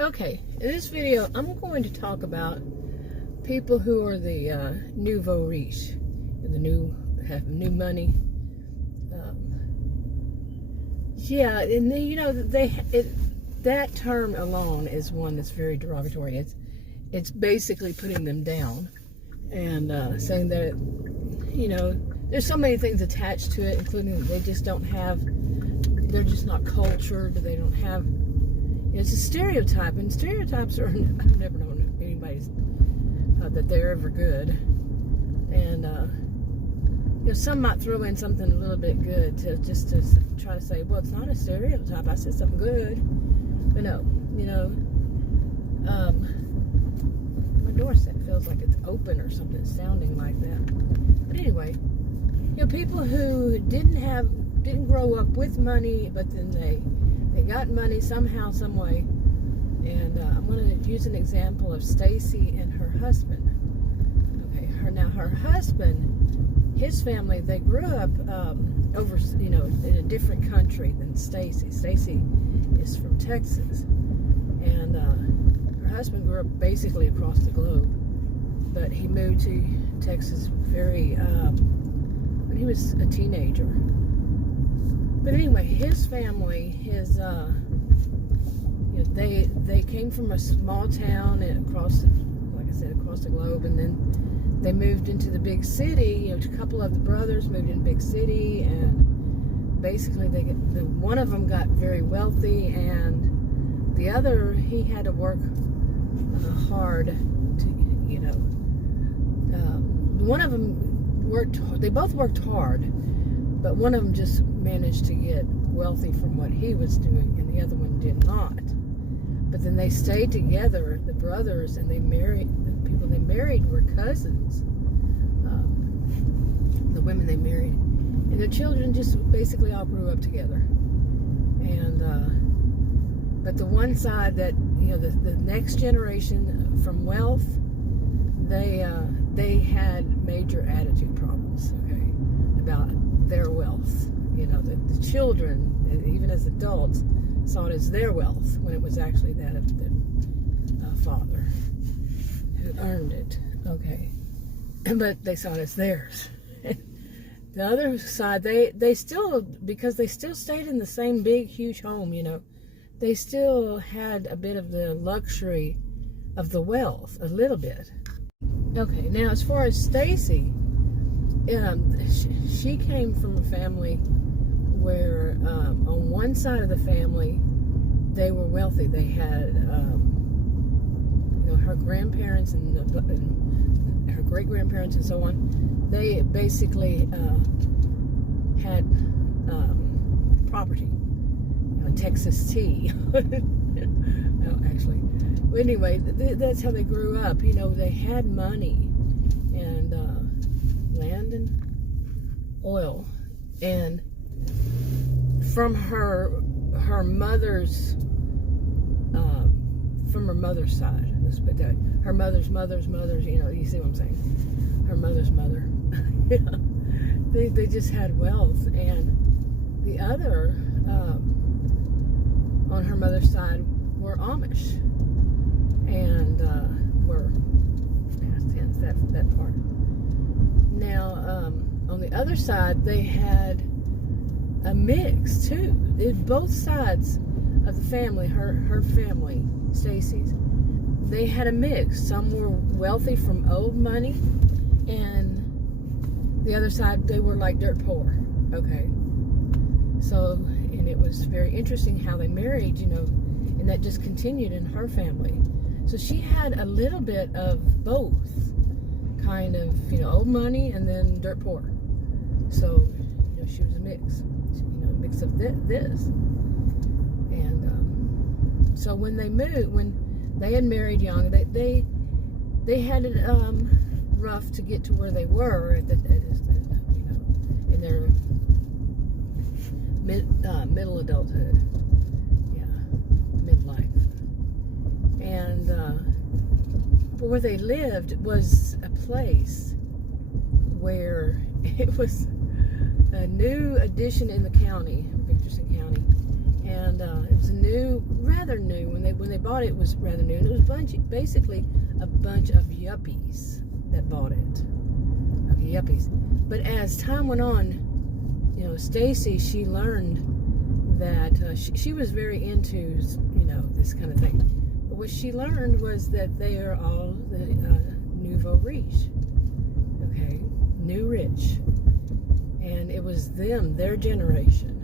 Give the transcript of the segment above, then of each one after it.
Okay, in this video, I'm going to talk about people who are the nouveau riche, have new money. Yeah, and that term alone is one that's very derogatory. It's basically putting them down and saying that there's so many things attached to it, including that they're just not cultured. They don't have. It's a stereotype, and stereotypes are, I've never known anybody's that they're ever good. And some might throw in something a little bit good to try to say, well, it's not a stereotype, I said something good. But no, my doorstep feels like it's open or something, sounding like that. But anyway, people who didn't grow up with money, but then they got money somehow, some way. And I'm going to use an example of Stacie and her husband. Okay, her husband, his family, they grew up over, in a different country than Stacie. Stacie is from Texas, and her husband grew up basically across the globe, but he moved to Texas when he was a teenager. But anyway, his family, they came from a small town across the globe, and then they moved into the big city. A couple of the brothers moved into the big city, and basically one of them got very wealthy, and the other, he had to work hard to, one of them worked. They both worked hard. But one of them just managed to get wealthy from what he was doing, and the other one did not. But then they stayed together, the brothers, and the people they married were cousins. The women they married. And their children just basically all grew up together. And, but the one side that, the next generation from wealth, they had major attitude problems, okay, about their wealth. The children, even as adults, saw it as their wealth when it was actually that of the father who earned it. Okay, but they saw it as theirs. The other side, they still, because they still stayed in the same big, huge home. They still had a bit of the luxury of the wealth, a little bit. Okay, now as far as Stacie. She came from a family where on one side of the family they were wealthy. They had her grandparents and her great grandparents and so on. They basically had property, Texas tea. No, actually, but anyway, that's how they grew up. They had money and land and oil. And from her mother's side, let's put that, her mother's mother, you see what I'm saying, her mother's mother. They just had wealth. And the other on her mother's side were Amish, and were past tense, that part. Now, on the other side, they had a mix too. Both sides of the family, her family, Stacie's, they had a mix. Some were wealthy from old money, and the other side, they were like dirt poor. Okay. So, and it was very interesting how they married, and that just continued in her family. So she had a little bit of both. Kind of, old money and then dirt poor. So, she was a mix, a mix of this. And so when they moved, when they had married young, they had it rough to get to where they were in their middle adulthood, midlife, and. But where they lived was a place where it was a new addition in the county, Victorson County, and it was rather new. When they bought it, it was rather new, and it was basically a bunch of yuppies that bought it, of yuppies. But as time went on, Stacie, she learned that she was very into, this kind of thing. But what she learned was that they are all the nouveau riche, okay, new rich, and it was their generation,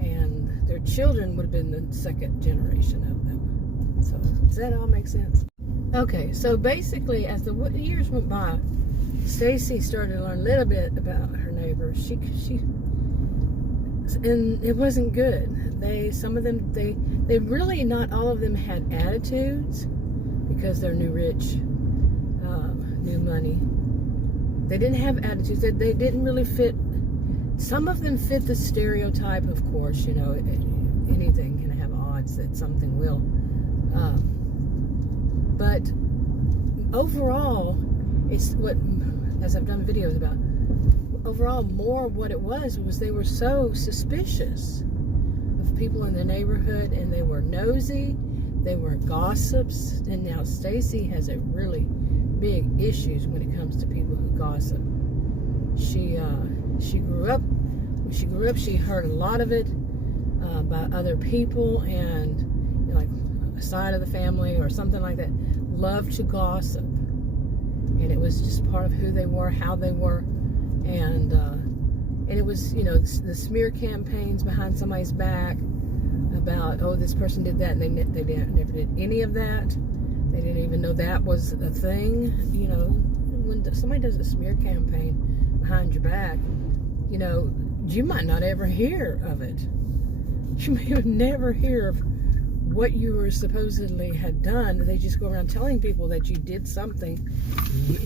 and their children would have been the second generation of them. So does that all make sense? Okay, so basically, as the years went by, Stacie started to learn a little bit about her neighbors. And it wasn't good. Some of them, they really, not all of them had attitudes, because they're new rich, new money. They didn't have attitudes. They didn't really fit. Some of them fit the stereotype, of course. Anything can have odds that something will. But overall, it's what, as I've done videos about, overall, more what it was they were so suspicious of people in the neighborhood, and they were nosy, they were gossips, and now Stacie has a really big issues when it comes to people who gossip. She grew up, when she grew up, she heard a lot of it by other people, and like a side of the family or something like that, loved to gossip, and it was just part of who they were, how they were. And it was, the smear campaigns behind somebody's back about, oh, this person did that, and they never did any of that. They didn't even know that was a thing. When somebody does a smear campaign behind your back, you might not ever hear of it. You may never hear of what you were supposedly had done. They just go around telling people that you did something,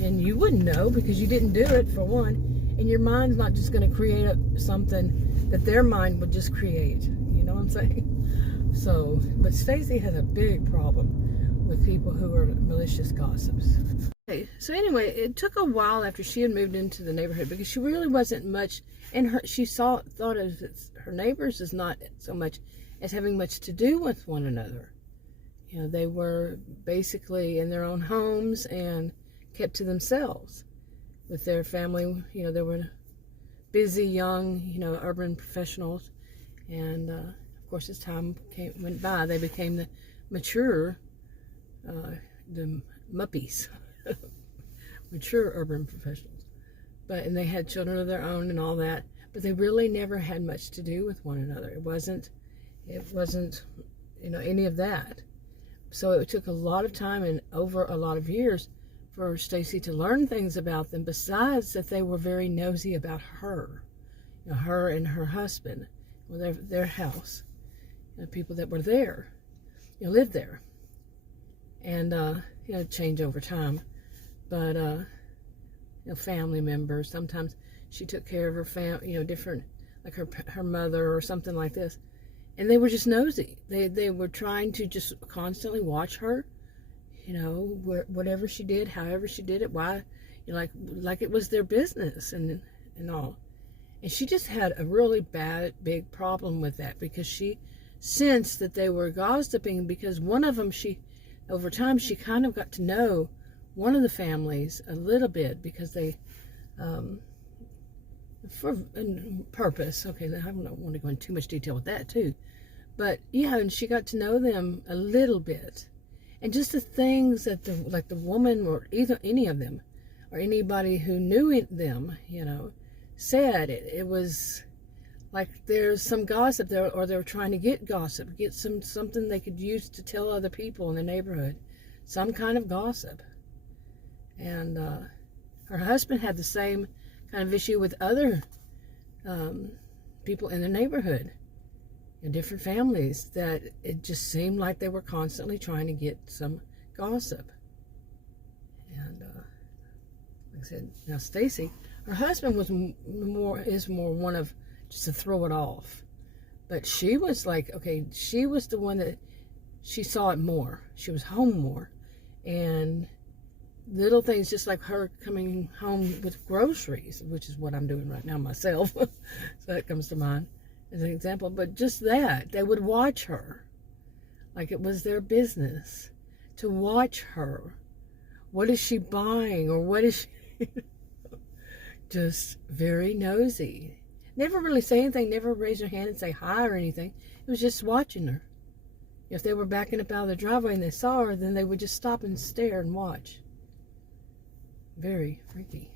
and you wouldn't know because you didn't do it, for one. And your mind's not just going to create something that their mind would just create. You know what I'm saying? So, but Stacie has a big problem with people who are malicious gossips. Okay, so anyway, it took a while after she had moved into the neighborhood, because she really wasn't much, and she thought of her neighbors as not so much as having much to do with one another. They were basically in their own homes and kept to themselves with their family. They were busy, young, urban professionals. And, of course, as time went by, they became the mature, the muppies, mature urban professionals. And they had children of their own and all that. But they really never had much to do with one another. It wasn't, any of that. So it took a lot of time and over a lot of years for Stacie to learn things about them, besides that they were very nosy about her, her and her husband, their house, people that were there, lived there, and change over time, but family members. Sometimes she took care of her family, different, like her mother or something like this, and they were just nosy. They were trying to just constantly watch her. Whatever she did, however she did it, why, like it was their business and all. And she just had a really big problem with that, because she sensed that they were gossiping, because one of them, over time, she kind of got to know one of the families a little bit, because they, for purpose, okay, I don't want to go into too much detail with that too, but yeah, and she got to know them a little bit. And just the things that the woman, or either any of them, or anybody who knew them, said, it was like there's some gossip there, or they were trying to get gossip, get something they could use to tell other people in the neighborhood, some kind of gossip. And her husband had the same kind of issue with other people in the neighborhood, in different families, that it just seemed like they were constantly trying to get some gossip. And like I said, now Stacie, her husband is more one of just to throw it off, but she was like, okay, she was the one that she saw it more. She was home more, and little things, just like her coming home with groceries, which is what I'm doing right now myself. So that comes to mind. as an example, but just that, they would watch her like it was their business to watch her. What is she buying, or what is she just very nosy. Never really say anything, never raise her hand and say hi or anything. It was just watching her. If they were backing up out of the driveway and they saw her, then they would just stop and stare and watch. Very freaky.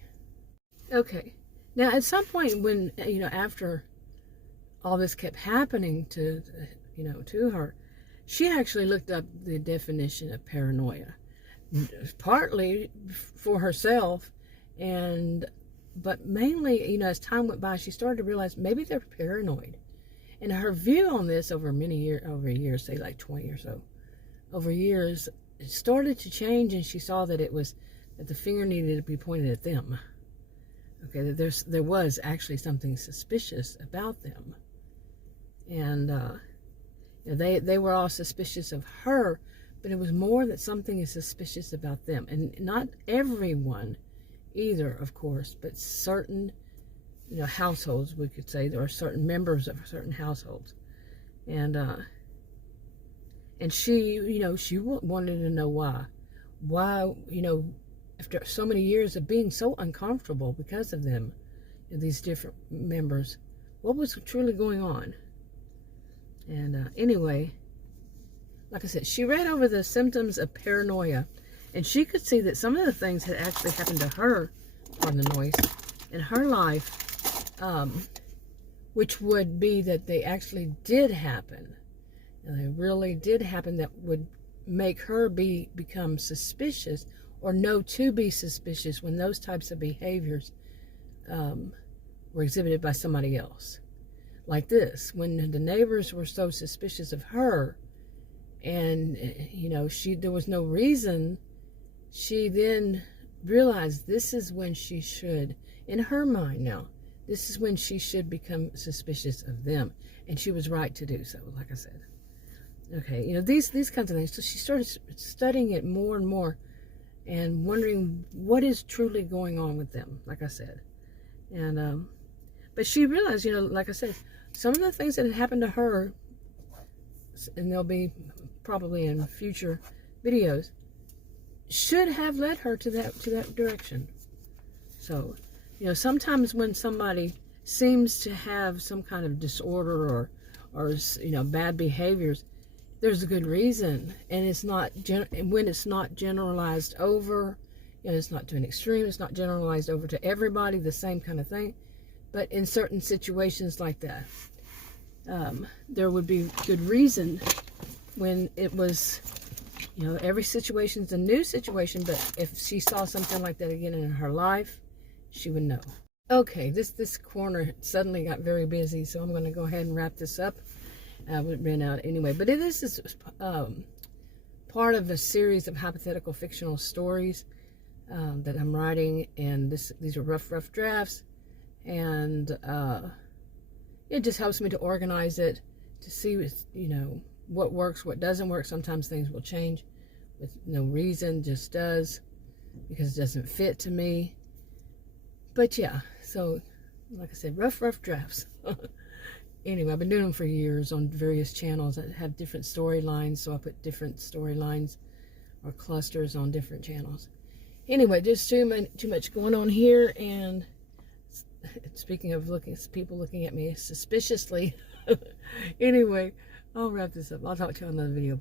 Okay. Now, at some point when, after all this kept happening to her, she actually looked up the definition of paranoia. Partly for herself, but mainly, as time went by, she started to realize maybe they're paranoid. And her view on this over years, say like 20 or so, over years, it started to change, and she saw that that the finger needed to be pointed at them. Okay, that there was actually something suspicious about them. And they were all suspicious of her, but it was more that something is suspicious about them. And not everyone either, of course, but certain households, we could say, there are certain members of certain households. And she, she wanted to know why, after so many years of being so uncomfortable because of them, these different members, what was truly going on. And anyway, like I said, she read over the symptoms of paranoia, and she could see that some of the things had actually happened to her, pardon the noise, in her life, which would be that they actually did happen. And they really did happen, that would make her become suspicious, or know to be suspicious when those types of behaviors were exhibited by somebody else. Like this, when the neighbors were so suspicious of her, and there was no reason, she then realized this is when she should, in her mind now, this is when she should become suspicious of them. And she was right to do so, like I said. Okay, these kinds of things. So she started studying it more and more, and wondering what is truly going on with them, like I said. And but she realized, like I said, some of the things that had happened to her, and they'll be probably in future videos, should have led her to that direction. So, sometimes when somebody seems to have some kind of disorder or bad behaviors, there's a good reason, and it's not when it's not generalized over, it's not to an extreme, it's not generalized over to everybody, the same kind of thing. But in certain situations like that, there would be good reason when it was, every situation's a new situation, but if she saw something like that again in her life, she would know. Okay, this corner suddenly got very busy, so I'm going to go ahead and wrap this up. I would ran out anyway, but this is part of a series of hypothetical fictional stories that I'm writing, and these are rough drafts, and it just helps me to organize it, to see what works, what doesn't work. Sometimes things will change with no reason, just does, because it doesn't fit to me. But yeah, so like I said, rough drafts. Anyway, I've been doing them for years on various channels that have different storylines, so I put different storylines or clusters on different channels. Anyway, there's too much going on here, and speaking of people looking at me suspiciously, anyway, I'll wrap this up. I'll talk to you on another video.